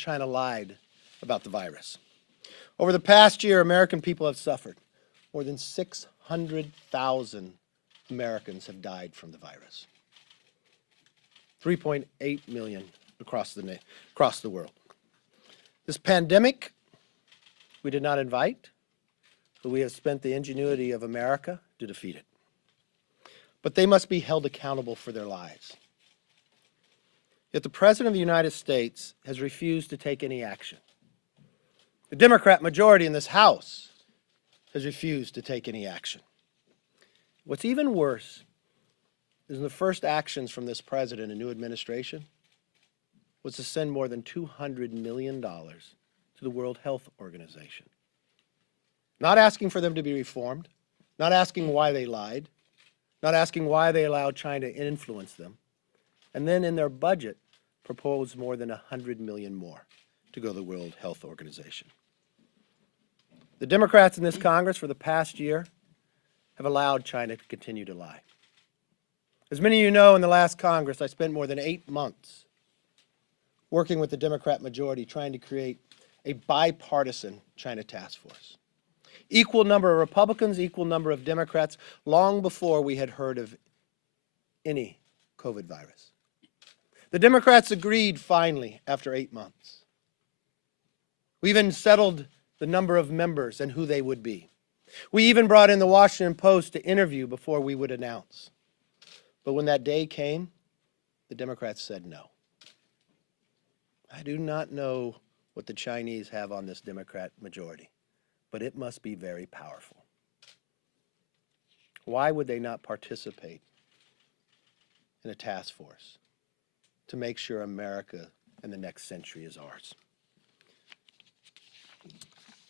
China lied about the virus. Over the past year, American people have suffered. More than 600,000 Americans have died from the virus. 3.8 million across the world. This pandemic, we did not invite, but we have spent the ingenuity of America to defeat it. But they must be held accountable for their lives. Yet the President of the United States has refused to take any action. The Democrat majority in this House has refused to take any action. What's even worse is the first actions from this president and new administration was to send more than $200 million to the World Health Organization. Not asking for them to be reformed, not asking why they lied, not asking why they allowed China to influence them, and then in their budget proposed more than $100 million more to go to the World Health Organization. The Democrats in this Congress for the past year have allowed China to continue to lie. As many of you know, in the last Congress, I spent more than 8 months working with the Democrat majority trying to create a bipartisan China task force. Equal number of Republicans, equal number of Democrats, long before we had heard of any COVID virus. The Democrats agreed finally after 8 months. We even settled the number of members and who they would be. We even brought in the Washington Post to interview before we would announce. But when that day came, the Democrats said no. I do not know what the Chinese have on this Democrat majority, but it must be very powerful. Why would they not participate in a task force to make sure America in the next century is ours?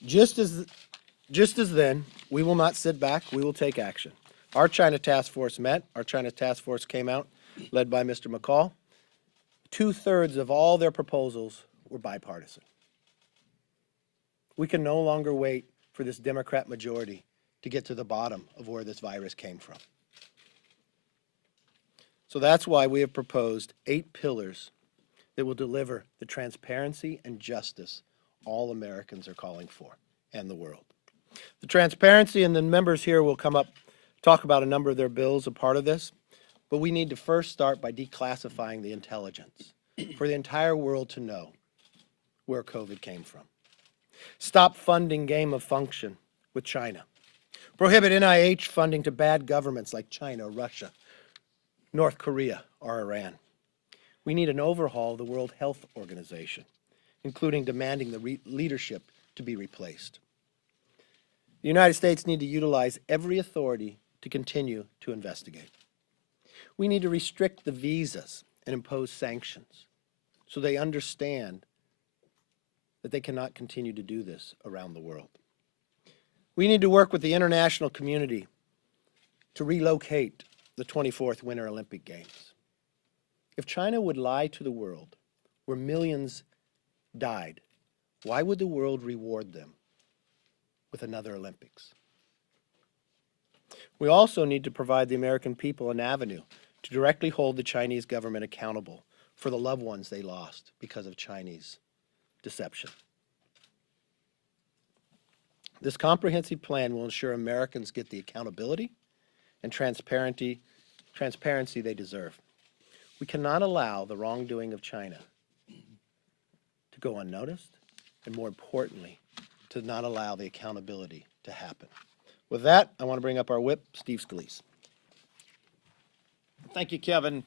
Just as then, we will not sit back, we will take action. Our China task force met, our China task force came out, led by Mr. McCall. 2/3 of all their proposals were bipartisan. We can no longer wait for this Democrat majority to get to the bottom of where this virus came from. So that's why we have proposed 8 pillars that will deliver the transparency and justice all Americans are calling for, and the world. The transparency, and the members here will come up, talk about a number of their bills, a part of this, but we need to first start by declassifying the intelligence for the entire world to know where COVID came from. Stop funding gain of function with China. Prohibit NIH funding to bad governments like China, Russia, North Korea, or Iran. We need an overhaul of the World Health Organization, including demanding the leadership to be replaced. The United States need to utilize every authority to continue to investigate. We need to restrict the visas and impose sanctions so they understand that they cannot continue to do this around the world. We need to work with the international community to relocate the 24th Winter Olympic Games. If China would lie to the world where millions died, why would the world reward them with another Olympics? We also need to provide the American people an avenue to directly hold the Chinese government accountable for the loved ones they lost because of Chinese deception. This comprehensive plan will ensure Americans get the accountability and transparency they deserve. We cannot allow the wrongdoing of China to go unnoticed, and more importantly, to not allow the accountability to happen. With that, I want to bring up our whip, Steve Scalise. Thank you, Kevin.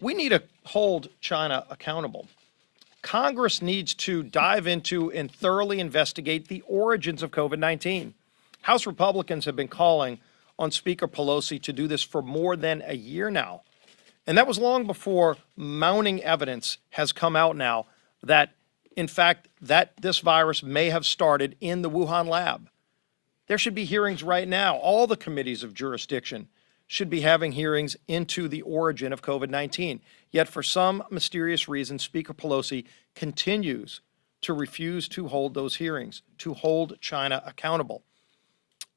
We need to hold China accountable. Congress needs to dive into and thoroughly investigate the origins of COVID-19. House Republicans have been calling on Speaker Pelosi to do this for more than a year now. And that was long before mounting evidence has come out now that, in fact, that this virus may have started in the Wuhan lab. There should be hearings right now. All the committees of jurisdiction should be having hearings into the origin of COVID-19. Yet for some mysterious reason, Speaker Pelosi continues to refuse to hold those hearings, to hold China accountable.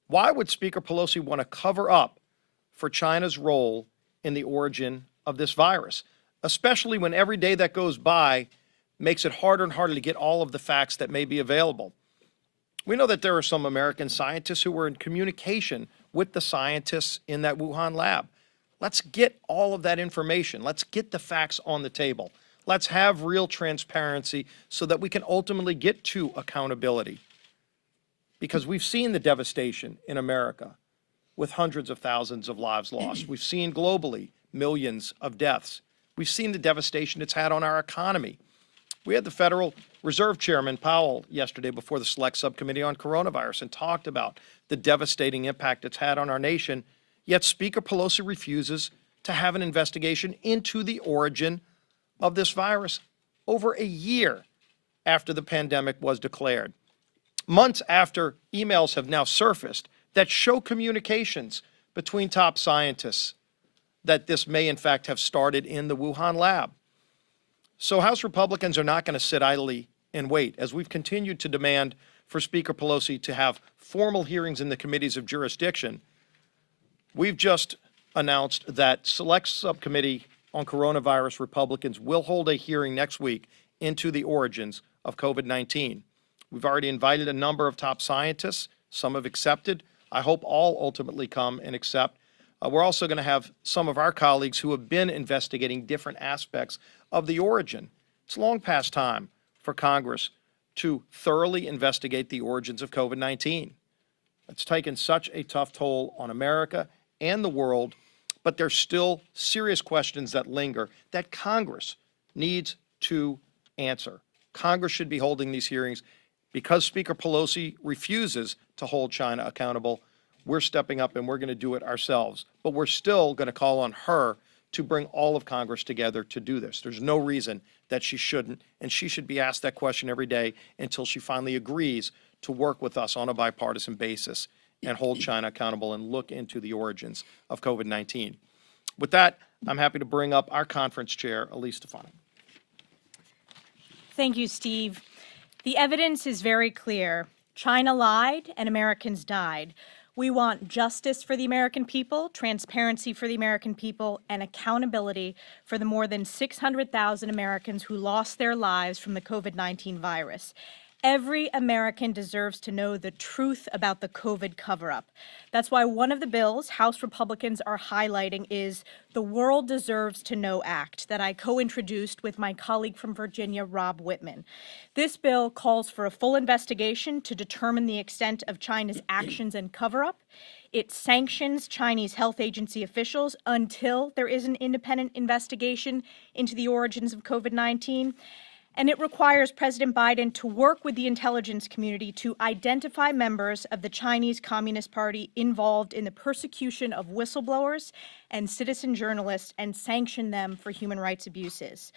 Why would Speaker Pelosi want to cover up for China's role in the origin of this virus, especially when every day that goes by, makes it harder and harder to get all of the facts that may be available. We know that there are some American scientists who were in communication with the scientists in that Wuhan lab. Let's get all of that information. Let's get the facts on the table. Let's have real transparency so that we can ultimately get to accountability. Because we've seen the devastation in America with hundreds of thousands of lives lost. We've seen globally millions of deaths. We've seen the devastation it's had on our economy. We had the Federal Reserve Chairman Powell yesterday before the Select Subcommittee on Coronavirus and talked about the devastating impact it's had on our nation, yet Speaker Pelosi refuses to have an investigation into the origin of this virus over a year after the pandemic was declared. Months after emails have now surfaced that show communications between top scientists that this may in fact have started in the Wuhan lab. So House Republicans are not going to sit idly and wait, as we've continued to demand for Speaker Pelosi to have formal hearings in the committees of jurisdiction. We've just announced that Select Subcommittee on Coronavirus Republicans will hold a hearing next week into the origins of COVID-19. We've already invited a number of top scientists. Some have accepted. I hope all ultimately come and accept. We're also going to have some of our colleagues who have been investigating different aspects of the origin. It's long past time for Congress to thoroughly investigate the origins of COVID-19. It's taken such a tough toll on America and the world, but there's still serious questions that linger that Congress needs to answer. Congress should be holding these hearings. Because Speaker Pelosi refuses to hold China accountable, we're stepping up and we're going to do it ourselves. But we're still going to call on her to bring all of Congress together to do this. There's no reason that she shouldn't, and she should be asked that question every day until she finally agrees to work with us on a bipartisan basis and hold China accountable and look into the origins of COVID-19. With that, I'm happy to bring up our conference chair, Elise Stefanik. Thank you, Steve. The evidence is very clear. China lied and Americans died. We want justice for the American people, transparency for the American people, and accountability for the more than 600,000 Americans who lost their lives from the COVID-19 virus. Every American deserves to know the truth about the COVID cover-up. That's why one of the bills House Republicans are highlighting is the World Deserves to Know Act that I co-introduced with my colleague from Virginia, Rob Whitman. This bill calls for a full investigation to determine the extent of China's actions and cover-up. It sanctions Chinese health agency officials until there is an independent investigation into the origins of COVID-19. And it requires President Biden to work with the intelligence community to identify members of the Chinese Communist Party involved in the persecution of whistleblowers and citizen journalists and sanction them for human rights abuses.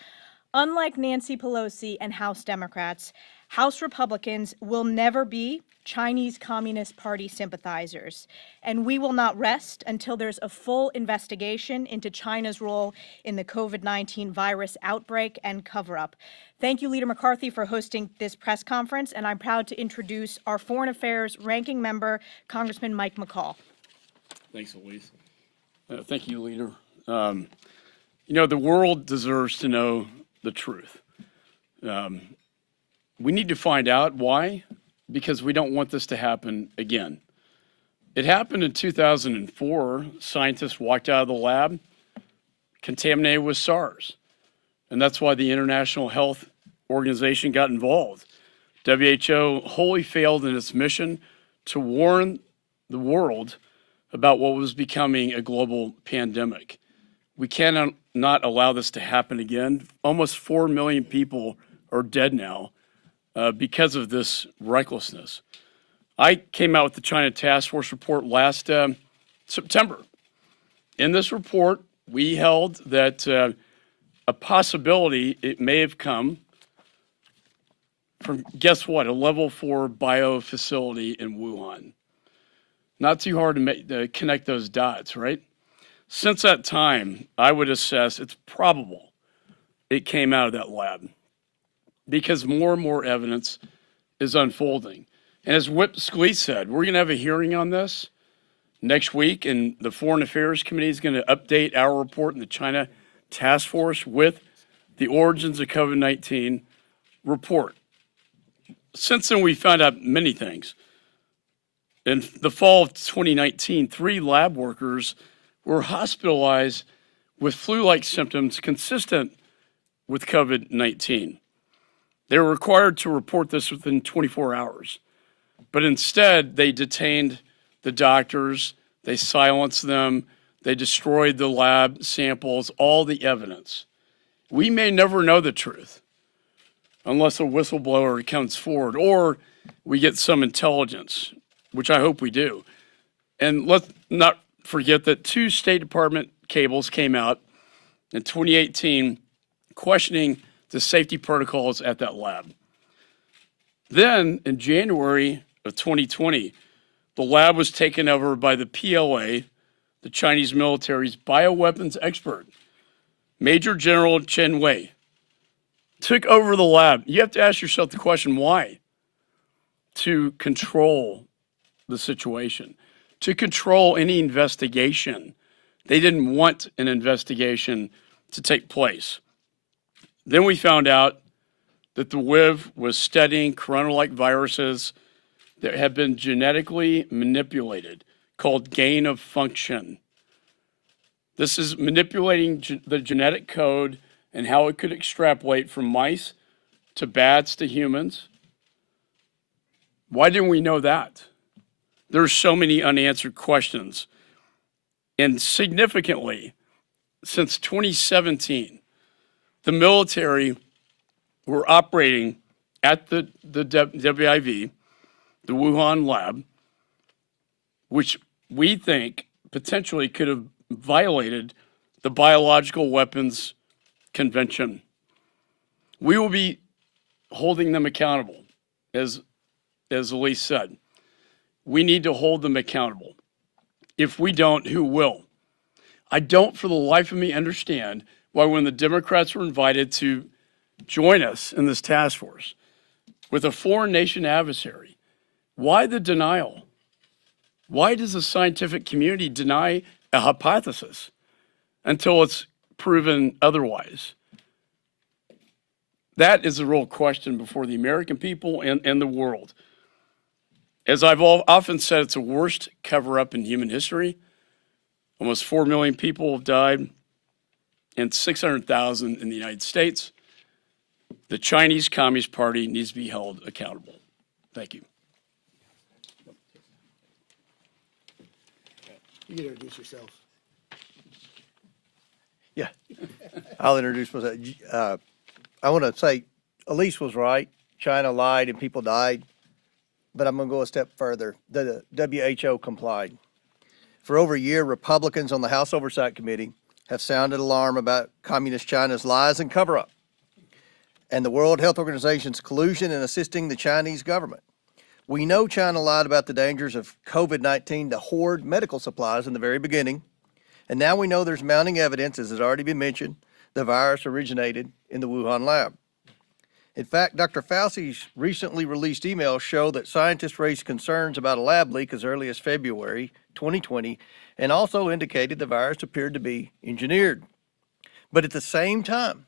Unlike Nancy Pelosi and House Democrats, House Republicans will never be Chinese Communist Party sympathizers, and we will not rest until there's a full investigation into China's role in the COVID-19 virus outbreak and cover-up. Thank you, Leader McCarthy, for hosting this press conference, and I'm proud to introduce our Foreign Affairs Ranking Member, Congressman Mike McCall. Thanks, Elise. Thank you, Leader. You know, the world deserves to know the truth. We need to find out why, because we don't want this to happen again. It happened in 2004. Scientists walked out of the lab contaminated with SARS. And that's why the International Health Organization got involved. WHO wholly failed in its mission to warn the world about what was becoming a global pandemic. We cannot not allow this to happen again. Almost 4 million people are dead now because of this recklessness. I came out with the China Task Force report last September. In this report, we held that a possibility it may have come from, guess what, a level 4 biofacility in Wuhan. Not too hard to connect those dots, right? Since that time, I would assess it's probable it came out of that lab because more and more evidence is unfolding. And as Whip Scalise said, we're going to have a hearing on this next week, and the Foreign Affairs Committee is going to update our report in the China Task Force with the origins of COVID-19 report. Since then, we found out many things. In the fall of 2019, 3 lab workers were hospitalized with flu-like symptoms consistent with COVID-19. They were required to report this within 24 hours, but instead they detained the doctors, they silenced them, they destroyed the lab samples, all the evidence. We may never know the truth unless a whistleblower comes forward or we get some intelligence, which I hope we do. And let's not forget that 2 State Department cables came out in 2018 questioning the safety protocols at that lab. Then in January of 2020, the lab was taken over by the PLA, the Chinese military's bioweapons expert, Major General Chen Wei, took over the lab. You have to ask yourself the question, why? To control the situation, to control any investigation. They didn't want an investigation to take place. Then we found out that the WIV was studying corona-like viruses that had been genetically manipulated, called gain of function. This is manipulating the genetic code and how it could extrapolate from mice to bats to humans. Why didn't we know that? There's so many unanswered questions. And significantly, since 2017, the military were operating at the WIV, the Wuhan lab, which we think potentially could have violated the Biological Weapons Convention. We will be holding them accountable, as Elise said. We need to hold them accountable. If we don't, who will? I don't for the life of me understand why when the Democrats were invited to join us in this task force with a foreign nation adversary, why the denial? Why does the scientific community deny a hypothesis until it's proven otherwise? That is the real question before the American people and the world. As I've often said, it's the worst cover-up in human history. Almost 4 million people have died and 600,000 in the United States. The Chinese Communist Party needs to be held accountable. Thank you. You can introduce yourself. Yeah, I'll introduce myself. I want to say Elise was right. China lied and people died. But I'm going to go a step further. The WHO complied. For over a year, Republicans on the House Oversight Committee have sounded alarm about Communist China's lies and cover-up and the World Health Organization's collusion in assisting the Chinese government. We know China lied about the dangers of COVID-19 to hoard medical supplies in the very beginning. And now we know there's mounting evidence, as has already been mentioned, the virus originated in the Wuhan lab. In fact, Dr. Fauci's recently released emails show that scientists raised concerns about a lab leak as early as February 2020 and also indicated the virus appeared to be engineered. But at the same time,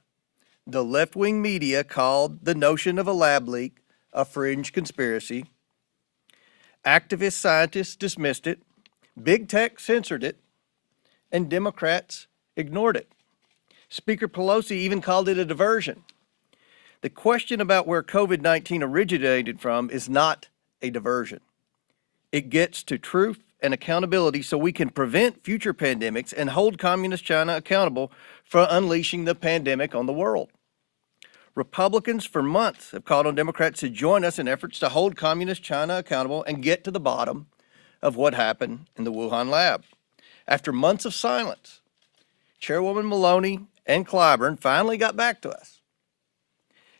the left-wing media called the notion of a lab leak a fringe conspiracy. Activist scientists dismissed it, big tech censored it, and Democrats ignored it. Speaker Pelosi even called it a diversion. The question about where COVID-19 originated from is not a diversion. It gets to truth and accountability so we can prevent future pandemics and hold Communist China accountable for unleashing the pandemic on the world. Republicans for months have called on Democrats to join us in efforts to hold Communist China accountable and get to the bottom of what happened in the Wuhan lab. After months of silence, Chairwoman Maloney and Clyburn finally got back to us.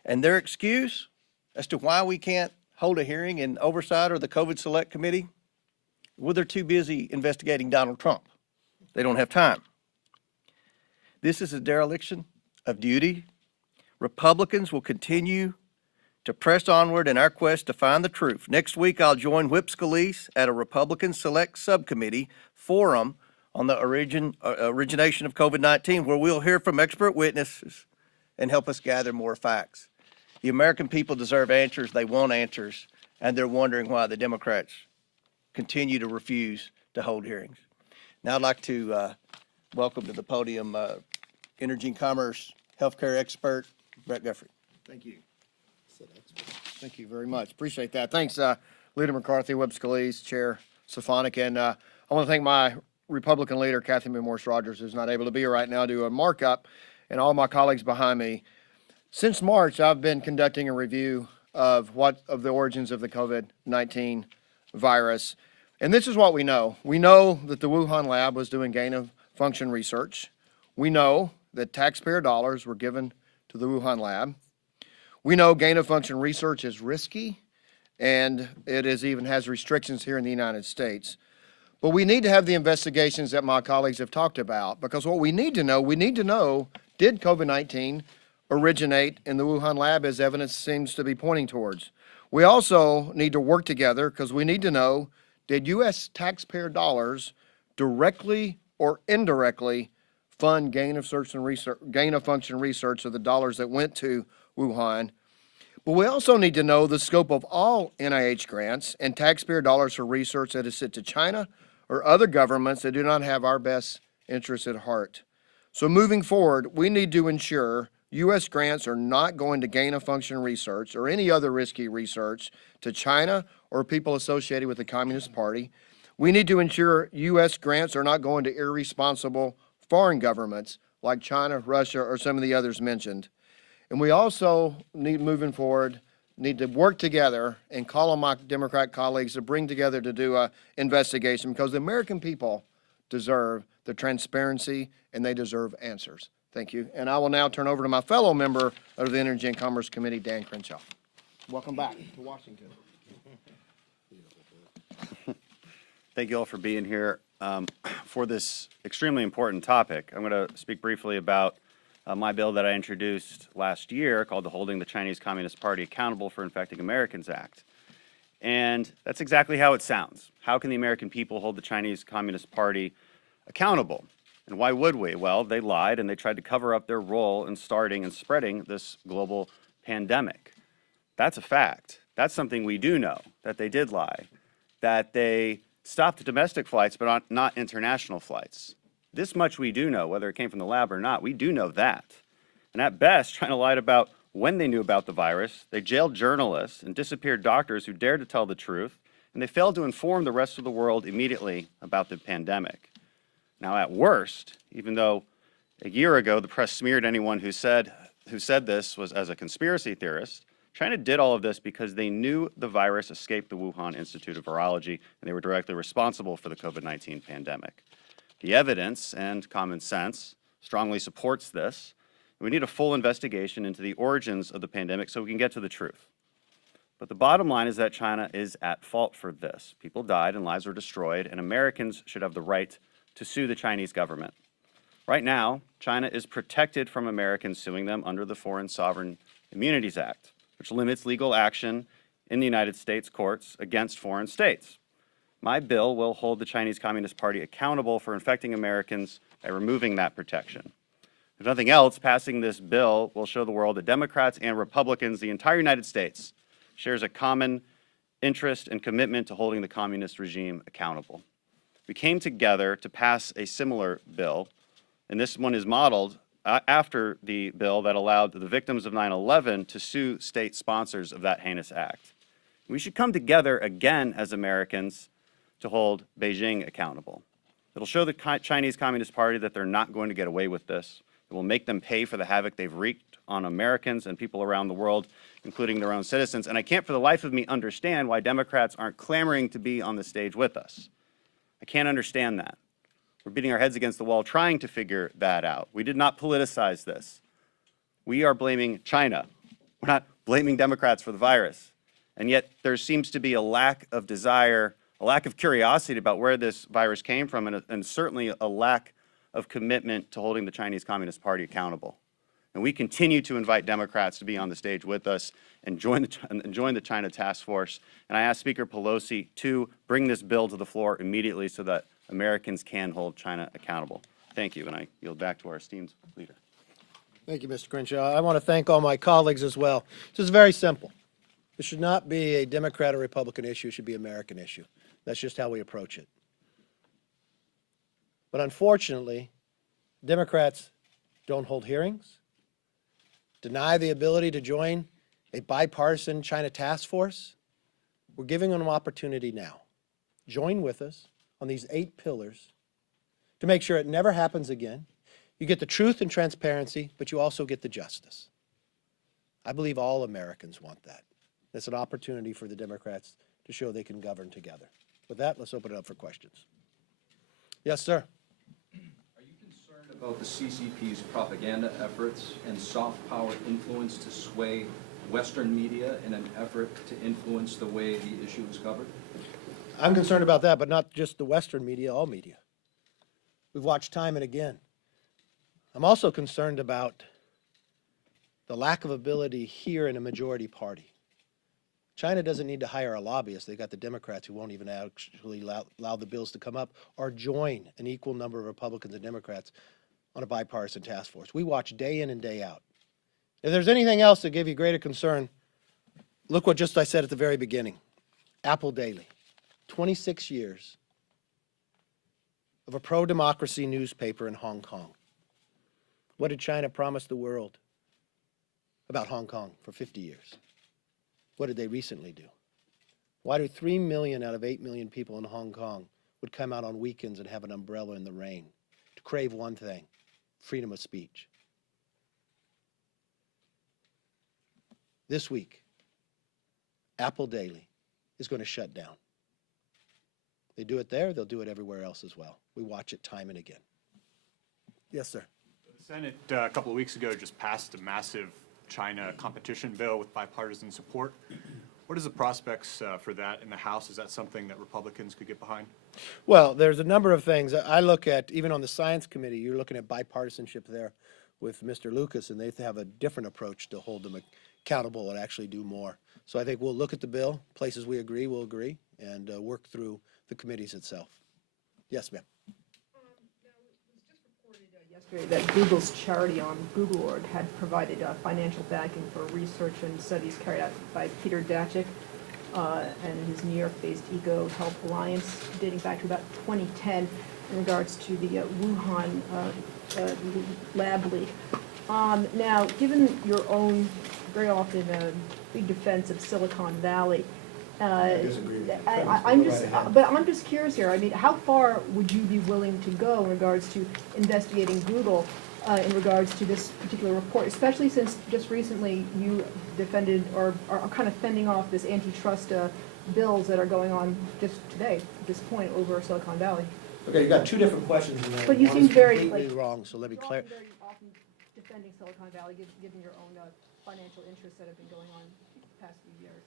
And their excuse as to why we can't hold a hearing in oversight or the COVID Select Committee, well, they're too busy investigating Donald Trump. They don't have time. This is a dereliction of duty. Republicans will continue to press onward in our quest to find the truth. Next week, I'll join Whip Scalise at a Republican Select Subcommittee forum on the origination of COVID-19, where we'll hear from expert witnesses and help us gather more facts. The American people deserve answers. They want answers, and they're wondering why the Democrats continue to refuse to hold hearings. Now I'd like to welcome to the podium Energy and Commerce Healthcare expert, Brett Guffrey. Thank you. Thank you very much. Appreciate that. Thanks, Leader McCarthy, Webb Scalise, Chair Stefanik, and I want to thank my Republican leader, Kathy Morse Rogers, who's not able to be here right now, to a markup, and all my colleagues behind me. Since March, I've been conducting a review of the origins of the COVID-19 virus, and this is what we know. We know that the Wuhan lab was doing gain-of-function research. We know that taxpayer dollars were given to the Wuhan lab. We know gain-of-function research is risky, and it even has restrictions here in the United States. But we need to have the investigations that my colleagues have talked about, because what we need to know, did COVID-19 originate in the Wuhan lab, as evidence seems to be pointing towards? We also need to work together, because we need to know, did U.S. taxpayer dollars directly or indirectly fund gain-of-function research of the dollars that went to Wuhan? But we also need to know the scope of all NIH grants and taxpayer dollars for research that is sent to China or other governments that do not have our best interests at heart. So moving forward, we need to ensure U.S. grants are not going to gain-of-function research or any other risky research to China or people associated with the Communist Party. We need to ensure U.S. grants are not going to irresponsible foreign governments like China, Russia, or some of the others mentioned. And we also need, moving forward, need to work together and call on my Democrat colleagues to bring together to do an investigation, because the American people deserve the transparency and they deserve answers. Thank you. And I will now turn over to my fellow member of the Energy and Commerce Committee, Dan Crenshaw. Welcome back to Washington. Thank you all for being here for this extremely important topic. I'm going to speak briefly about my bill that I introduced last year called the Holding the Chinese Communist Party Accountable for Infecting Americans Act. And that's exactly how it sounds. How can the American people hold the Chinese Communist Party accountable? And why would we? Well, they lied and they tried to cover up their role in starting and spreading this global pandemic. That's a fact. That's something we do know, that they did lie, that they stopped domestic flights but not international flights. This much we do know, whether it came from the lab or not. We do know that. And at best, China lied about when they knew about the virus. They jailed journalists and disappeared doctors who dared to tell the truth. And they failed to inform the rest of the world immediately about the pandemic. Now, at worst, even though a year ago the press smeared anyone who said this was as a conspiracy theorist, China did all of this because they knew the virus escaped the Wuhan Institute of Virology, and they were directly responsible for the COVID-19 pandemic. The evidence and common sense strongly supports this. We need a full investigation into the origins of the pandemic so we can get to the truth. But the bottom line is that China is at fault for this. People died and lives were destroyed, and Americans should have the right to sue the Chinese government. Right now, China is protected from Americans suing them under the Foreign Sovereign Immunities Act, which limits legal action in the United States courts against foreign states. My bill will hold the Chinese Communist Party accountable for infecting Americans by removing that protection. If nothing else, passing this bill will show the world that Democrats and Republicans, the entire United States, shares a common interest and commitment to holding the communist regime accountable. We came together to pass a similar bill, and this one is modeled after the bill that allowed the victims of 9/11 to sue state sponsors of that heinous act. We should come together again as Americans to hold Beijing accountable. It'll show the Chinese Communist Party that they're not going to get away with this. It will make them pay for the havoc they've wreaked on Americans and people around the world, including their own citizens. And I can't for the life of me understand why Democrats aren't clamoring to be on the stage with us. I can't understand that. We're beating our heads against the wall trying to figure that out. We did not politicize this. We are blaming China. We're not blaming Democrats for the virus. And yet there seems to be a lack of desire, a lack of curiosity about where this virus came from, and certainly a lack of commitment to holding the Chinese Communist Party accountable. And we continue to invite Democrats to be on the stage with us and join the China Task Force. And I ask Speaker Pelosi to bring this bill to the floor immediately so that Americans can hold China accountable. Thank you, and I yield back to our esteemed leader. Thank you, Mr. Crenshaw. I want to thank all my colleagues as well. This is very simple. This should not be a Democrat or Republican issue. It should be an American issue. That's just how we approach it. But unfortunately, Democrats don't hold hearings, deny the ability to join a bipartisan China task force. We're giving them an opportunity now. Join with us on these 8 pillars to make sure it never happens again. You get the truth and transparency, but you also get the justice. I believe all Americans want that. That's an opportunity for the Democrats to show they can govern together. With that, let's open it up for questions. Yes, sir. Are you concerned about the CCP's propaganda efforts and soft power influence to sway Western media in an effort to influence the way the issue is covered? I'm concerned about that, but not just the Western media, all media. We've watched time and again. I'm also concerned about the lack of ability here in a majority party. China doesn't need to hire a lobbyist. They've got the Democrats who won't even actually allow the bills to come up or join an equal number of Republicans and Democrats on a bipartisan task force. We watch day in and day out. If there's anything else that give you greater concern, look what just I said at the very beginning. Apple Daily, 26 years of a pro-democracy newspaper in Hong Kong. What did China promise the world about Hong Kong for 50 years? What did they recently do? Why do 3 million out of 8 million people in Hong Kong would come out on weekends and have an umbrella in the rain to crave one thing, freedom of speech? This week, Apple Daily is going to shut down. They do it there, they'll do it everywhere else as well. We watch it time and again. Yes, sir. The Senate a couple of weeks ago just passed a massive China competition bill with bipartisan support. What is the prospects for that in the House? Is that something that Republicans could get behind? Well, there's a number of things. I look at, even on the Science Committee, you're looking at bipartisanship there with Mr. Lucas, and they have a different approach to hold them accountable and actually do more. So I think we'll look at the bill, places we agree, we'll agree, and work through the committees itself. Yes, ma'am. Yesterday that Google's charity on Google.org had provided financial backing for research and studies carried out by Peter Daszak and his New York-based Eco Health Alliance dating back to about 2010 in regards to the Wuhan lab leak. Now, given your own very often big defense of Silicon Valley, I'm just curious here. I mean, how far would you be willing to go in regards to investigating Google in regards to this particular report, especially since just recently you defended or are kind of fending off this antitrust bills that are going on just today, at this point, over Silicon Valley? Okay, you got 2 different questions in there. But you One seem is very, completely like, wrong, so let me You're clarify. often very often defending Silicon Valley, given your own financial interests that have been going on the past few years.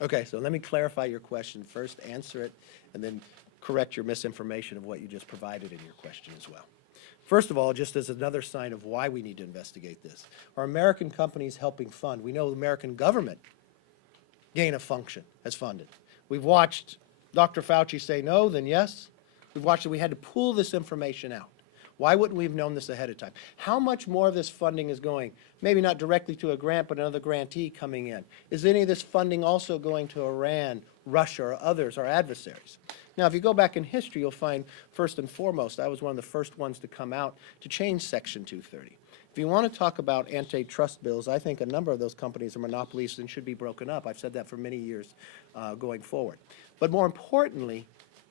Okay, so let me clarify your question first, answer it, and then correct your misinformation of what you just provided in your question as well. First of all, just as another sign of why we need to investigate this, are American companies helping fund? We know the American government, gain of function, has funded. We've watched Dr. Fauci say no, then yes. We've watched that we had to pull this information out. Why wouldn't we have known this ahead of time? How much more of this funding is going? Maybe not directly to a grant, but another grantee coming in. Is any of this funding also going to Iran, Russia, or others, our adversaries? Now, if you go back in history, you'll find, first and foremost, I was one of the first ones to come out to change Section 230. If you want to talk about antitrust bills, I think a number of those companies are monopolies and should be broken up. I've said that for many years going forward. But more importantly,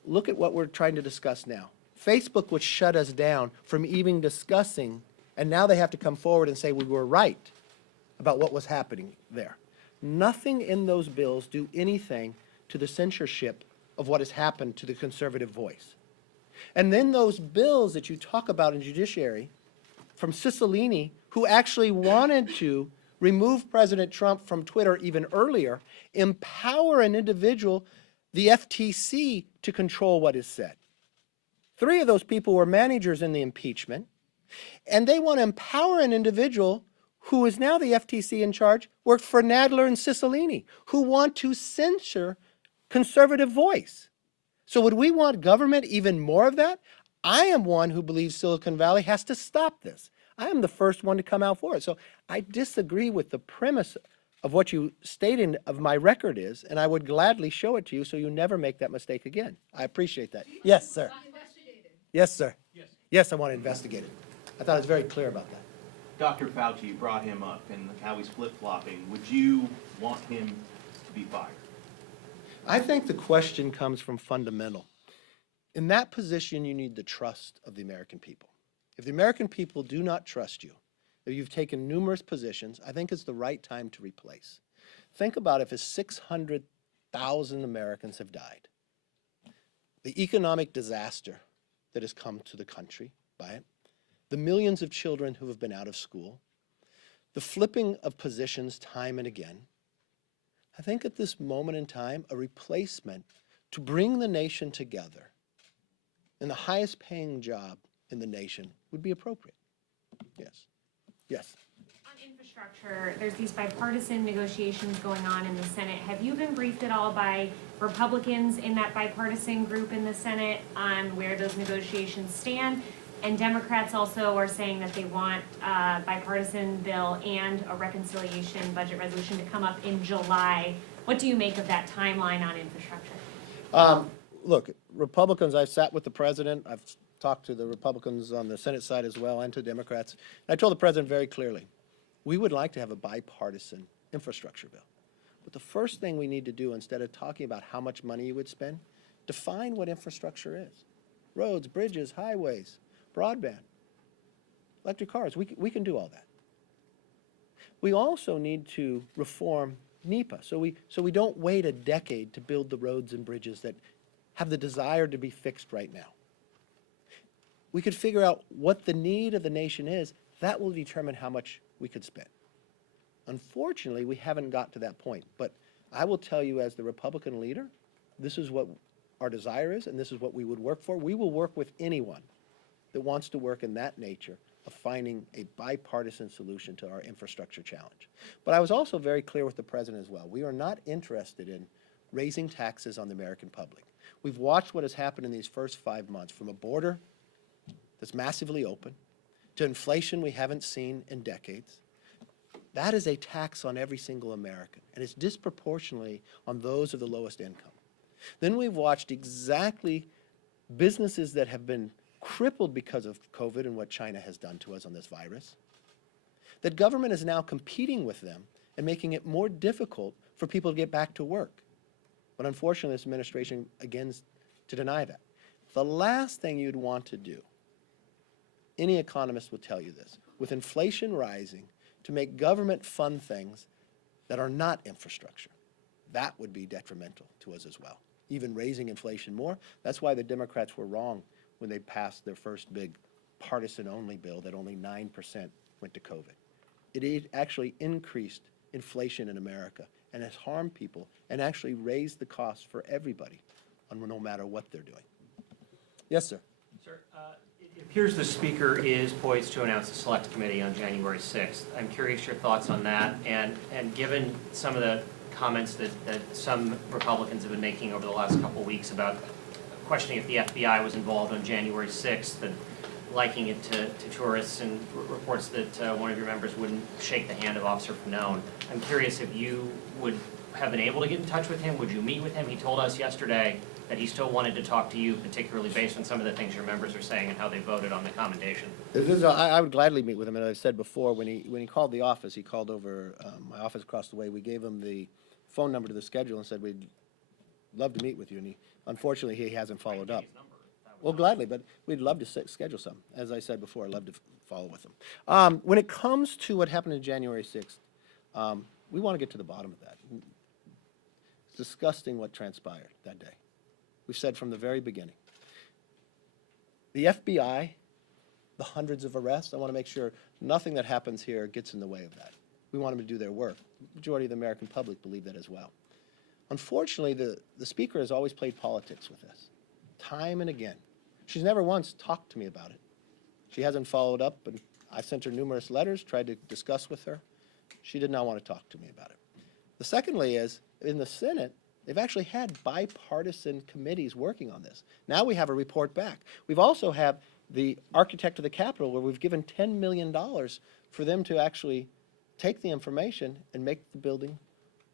look at what we're trying to discuss now. Facebook would shut us down from even discussing, and now they have to come forward and say we were right about what was happening there. Nothing in those bills do anything to the censorship of what has happened to the conservative voice. And then those bills that you talk about in judiciary from Cicilline, who actually wanted to remove President Trump from Twitter even earlier, empower an individual, the FTC, to control what is said. 3 of those people were managers in the impeachment, and they want to empower an individual who is now the FTC in charge, worked for Nadler and Cicilline, who want to censor conservative voice. So would we want government even more of that? I am one who believes Silicon Valley has to stop this. I am the first one to come out for it. So I disagree with the premise of what you stated of my record is, and I would gladly show it to you so you never make that mistake again. I appreciate that. Yes, sir. Yes, sir. Yes, I want to investigate it. I thought I was very clear about that. Dr. Fauci, you brought him up and how he's flip-flopping. Would you want him to be fired? I think the question comes from fundamental. In that position, you need the trust of the American people. If the American people do not trust you, if you've taken numerous positions, I think it's the right time to replace. Think about if 600,000 Americans have died. The economic disaster that has come to the country by it, the millions of children who have been out of school, the flipping of positions time and again. I think at this moment in time, a replacement to bring the nation together in the highest paying job in the nation would be appropriate. Yes. Yes. On infrastructure, there's these bipartisan negotiations going on in the Senate. Have you been briefed at all by Republicans in that bipartisan group in the Senate on where those negotiations stand? And Democrats also are saying that they want a bipartisan bill and a reconciliation budget resolution to come up in July. What do you make of that timeline on infrastructure? Look, Republicans, I've sat with the president. I've talked to the Republicans on the Senate side as well and to Democrats. And I told the president very clearly, we would like to have a bipartisan infrastructure bill. But the first thing we need to do, instead of talking about how much money you would spend, define what infrastructure is. Roads, bridges, highways, broadband, electric cars, we can do all that. We also need to reform NEPA, so we don't wait a decade to build the roads and bridges that have the desire to be fixed right now. We could figure out what the need of the nation is. That will determine how much we could spend. Unfortunately, we haven't got to that point, but I will tell you as the Republican leader, this is what our desire is, and this is what we would work for. We will work with anyone that wants to work in that nature of finding a bipartisan solution to our infrastructure challenge. But I was also very clear with the president as well. We are not interested in raising taxes on the American public. We've watched what has happened in these first 5 months, from a border that's massively open to inflation we haven't seen in decades. That is a tax on every single American, and it's disproportionately on those of the lowest income. Then we've watched exactly businesses that have been crippled because of COVID and what China has done to us on this virus, that government is now competing with them and making it more difficult for people to get back to work. But unfortunately, this administration begins to deny that. The last thing you'd want to do, any economist will tell you this, with inflation rising, to make government fund things that are not infrastructure. That would be detrimental to us as well, even raising inflation more. That's why the Democrats were wrong when they passed their first big partisan-only bill that only 9% went to COVID. It actually increased inflation in America and has harmed people and actually raised the cost for everybody, no matter what they're doing. Yes, sir. Sir, it appears the Speaker is poised to announce a select committee on January 6th. I'm curious your thoughts on that, and given some of the comments that some Republicans have been making over the last couple of weeks about questioning if the FBI was involved on January 6th and liking it to tourists, and reports that one of your members wouldn't shake the hand of Officer Fanone. I'm curious if you would have been able to get in touch with him. Would you meet with him? He told us yesterday that he still wanted to talk to you, particularly based on some of the things your members are saying and how they voted on the commendation. I would gladly meet with him, and as I said before, when he called the office, he called over my office across the way. We gave him the phone number to the schedule and said we'd love to meet with you, and unfortunately he hasn't followed up. Well, gladly, but we'd love to schedule some. As I said before, I'd love to follow with him. When it comes to what happened on January 6th, we want to get to the bottom of that. It's disgusting what transpired that day. We've said from the very beginning. The FBI, the hundreds of arrests, I want to make sure nothing that happens here gets in the way of that. We want them to do their work. The majority of the American public believe that as well. Unfortunately, the Speaker has always played politics with this, time and again. She's never once talked to me about it. She hasn't followed up, and I sent her numerous letters, tried to discuss with her. She did not want to talk to me about it. The secondly is, in the Senate, they've actually had bipartisan committees working on this. Now we have a report back. We've also have the architect of the Capitol, where we've given $10 million for them to actually take the information and make the building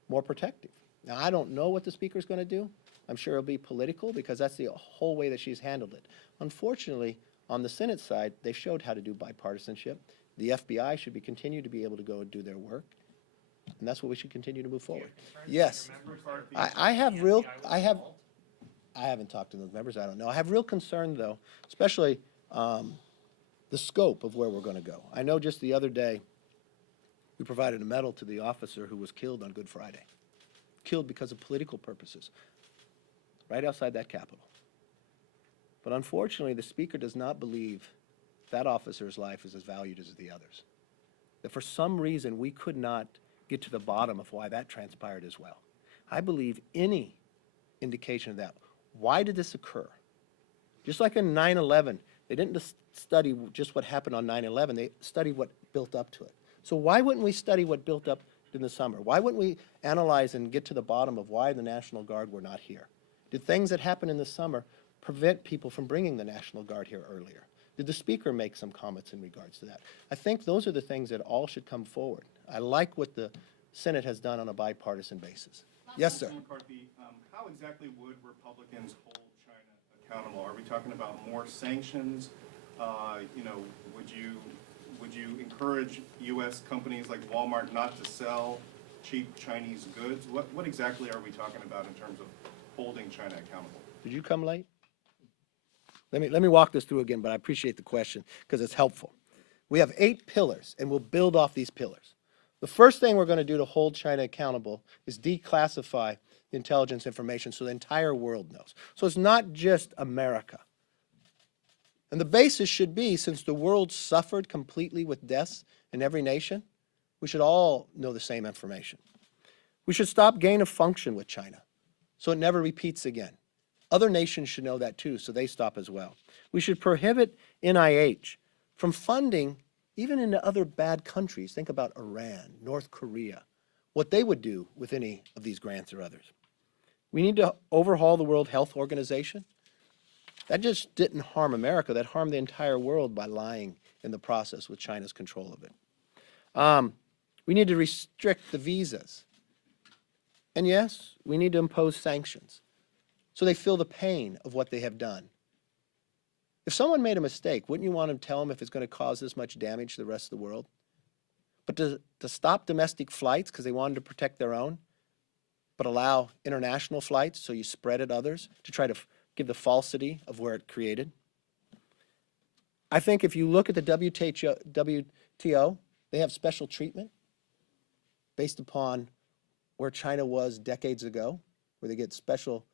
more protective. Now, I don't know what the speaker's going to do. I'm sure it'll be political because that's the whole way that she's handled it. Unfortunately, on the Senate side, they showed how to do bipartisanship. The FBI should be continue to be able to go and do their work, and that's what we should continue to move forward. Yes, I haven't talked to those members. I don't know. I have real concern, though, especially the scope of where we're going to go. I know just the other day, we provided a medal to the officer who was killed on Good Friday, killed because of political purposes, right outside that Capitol. But unfortunately, the speaker does not believe that officer's life is as valued as the others. That for some reason, we could not get to the bottom of why that transpired as well. I believe any indication of that. Why did this occur? Just like in 9/11, they didn't just study just what happened on 9/11, they studied what built up to it. So why wouldn't we study what built up in the summer? Why wouldn't we analyze and get to the bottom of why the National Guard were not here? Did things that happened in the summer prevent people from bringing the National Guard here earlier? Did the speaker make some comments in regards to that? I think those are the things that all should come forward. I like what the Senate has done on a bipartisan basis. Yes, sir. Mr. McCarthy, how exactly would Republicans hold China accountable? Are we talking about more sanctions? Would you encourage U.S. companies like Walmart not to sell cheap Chinese goods? What exactly are we talking about in terms of holding China accountable? Did you come late? Let me walk this through again, but I appreciate the question because it's helpful. We have 8 pillars, and we'll build off these pillars. The first thing we're going to do to hold China accountable is declassify the intelligence information so the entire world knows. So it's not just America. And the basis should be, since the world suffered completely with deaths in every nation, we should all know the same information. We should stop gain of function with China so it never repeats again. Other nations should know that too, so they stop as well. We should prohibit NIH from funding even into other bad countries. Think about Iran, North Korea, what they would do with any of these grants or others. We need to overhaul the World Health Organization. That just didn't harm America, that harmed the entire world by lying in the process with China's control of it. We need to restrict the visas. And yes, we need to impose sanctions so they feel the pain of what they have done. If someone made a mistake, wouldn't you want to tell them if it's going to cause this much damage to the rest of the world? But to stop domestic flights because they wanted to protect their own, but allow international flights so you spread it others to try to give the falsity of where it created. I think if you look at the WTO, they have special treatment based upon where China was decades ago, where they get special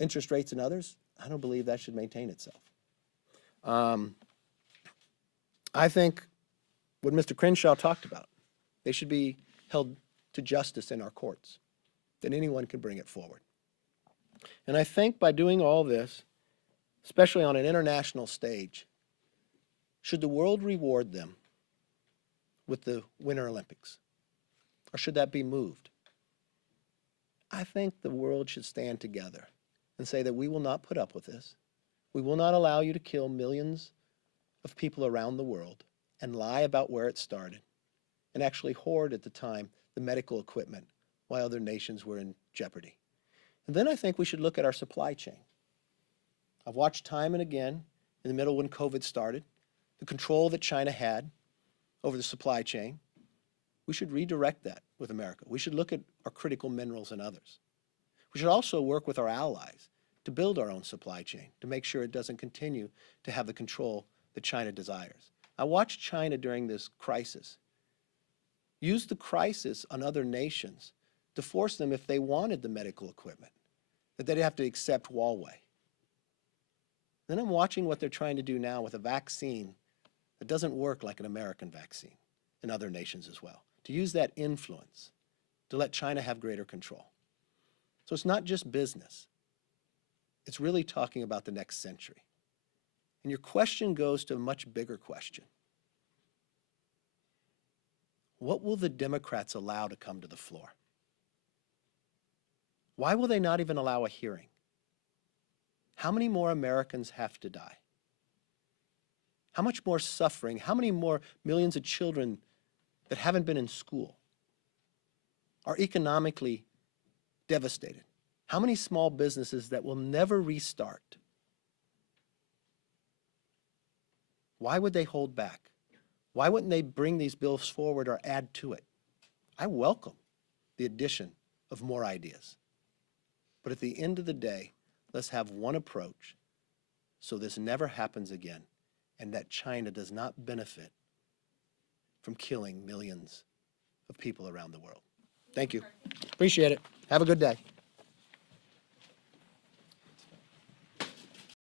interest rates and others. I don't believe that should maintain itself. I think what Mr. Crenshaw talked about, they should be held to justice in our courts, that anyone can bring it forward. And I think by doing all this, especially on an international stage, should the world reward them with the Winter Olympics? Or should that be moved? I think the world should stand together and say that we will not put up with this. We will not allow you to kill millions of people around the world and lie about where it started and actually hoard at the time the medical equipment while other nations were in jeopardy. And then I think we should look at our supply chain. I've watched time and again in the middle when COVID started, the control that China had over the supply chain. We should redirect that with America. We should look at our critical minerals and others. We should also work with our allies to build our own supply chain, to make sure it doesn't continue to have the control that China desires. I watched China during this crisis use the crisis on other nations to force them, if they wanted the medical equipment, that they'd have to accept Huawei. Then I'm watching what they're trying to do now with a vaccine that doesn't work like an American vaccine in other nations as well, to use that influence to let China have greater control. So it's not just business. It's really talking about the next century. And your question goes to a much bigger question. What will the Democrats allow to come to the floor? Why will they not even allow a hearing? How many more Americans have to die? How much more suffering? How many more millions of children that haven't been in school are economically devastated? How many small businesses that will never restart? Why would they hold back? Why wouldn't they bring these bills forward or add to it? I welcome the addition of more ideas. But at the end of the day, let's have one approach so this never happens again and that China does not benefit from killing millions of people around the world. Thank you. Appreciate it. Have a good day.